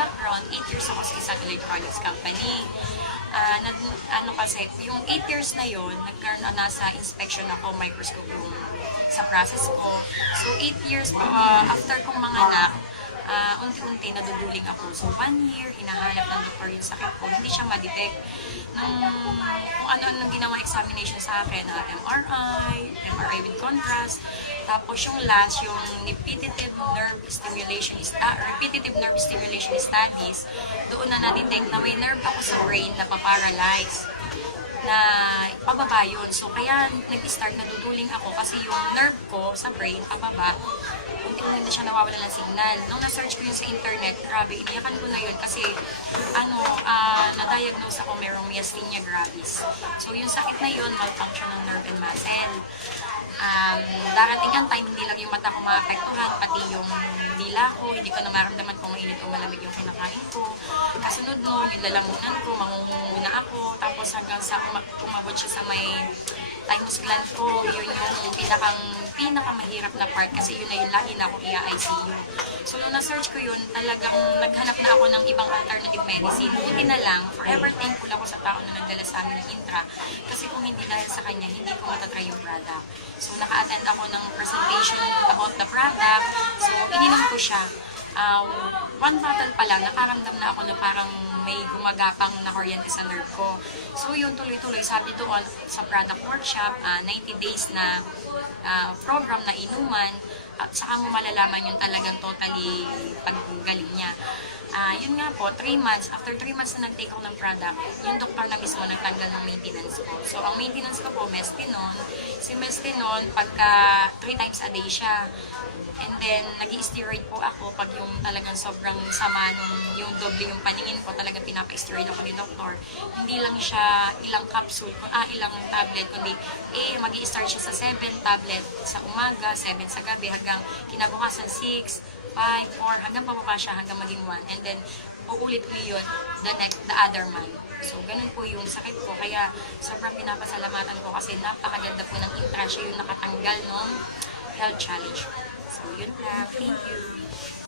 background, 8 years ako sa isang electronics company. Kasi, yung 8 years na yon nagkaroon na nasa inspection ako, microscope yung sa process ko. So, 8 years after kong manganak, unti-unti naduduling ako. So, 1 year, hinahanap ng doktor yung sakit ko. Hindi siya ma-detect. Kung ano-ano ginawa examination sa akin, MRI with contrast. Tapos yung last, yung repetitive nerve stimulation studies, doon na na-detect na may nerve ako sa brain na paparalyze na pababa yun. So, kaya nag-start na duduling ako kasi yung nerve ko sa brain, pababa, unti-unti na siya nawawala ng signal. Nung na-search ko yun sa internet, grabe, iniyakan ko na yun kasi, na-diagnose ako merong myasthenia gravis. So, yung sakit na yun, malfunction ng nerve and muscle. Darating ang time, hindi lang yung mata ko maapektuhan, pati yung dila ko, hindi ko na maramdaman kung mainit o malamig yung kinakain ko. Kasunod nun, yung lalamunan ko, mangunguna ako, tapos hanggang sa umabot siya sa may thymus gland ko, yun yung pinakamahirap na part kasi yun na yung lagi na ako i-ICU. So, nung na-search ko yun, talagang naghanap na ako ng ibang alternative medicine. Buti na lang, forever thankful ako sa tao na nagdala sa amin ng Intra. Kasi kung hindi dahil sa kanya, hindi ko matatry yung product. So, naka-attend ako ng presentation about the product. So, ininom ko siya. One bottle pa lang, nakaramdam na ako na parang may gumagapang na kuryente sa nerve ko. So yun, tuloy-tuloy, sabi doon sa product workshop, 90 days na program na inuman, at saka mo malalaman yung talagang totally paggaling niya. Yun nga po, 3 months, after 3 months na nag-take ako ng product, yung doktor na mismo nagtanggal ng maintenance ko. So, ang maintenance ko po, Mestinon. Si Mestinon, pagka 3 times a day siya. And then, nag-i-steroid po ako pag yung talagang sobrang sama nung yung doble yung paningin ko, talagang pinapa-steroid ako ni doktor. Hindi lang siya ilang capsule, ilang tablet, kundi mag-i-start siya sa 7 tablet sa umaga, 7 sa gabi, hanggang kinabukasan 6, 5, 4, hanggang pababa siya, hanggang maging 1. And then, uulit-uli yun the other month. So, ganun po yung sakit ko. Kaya, sobrang pinapasalamatan ko kasi napakaganda po ng Intra. Siya yung nakatanggal ng health challenge. So, yun lang. Thank you.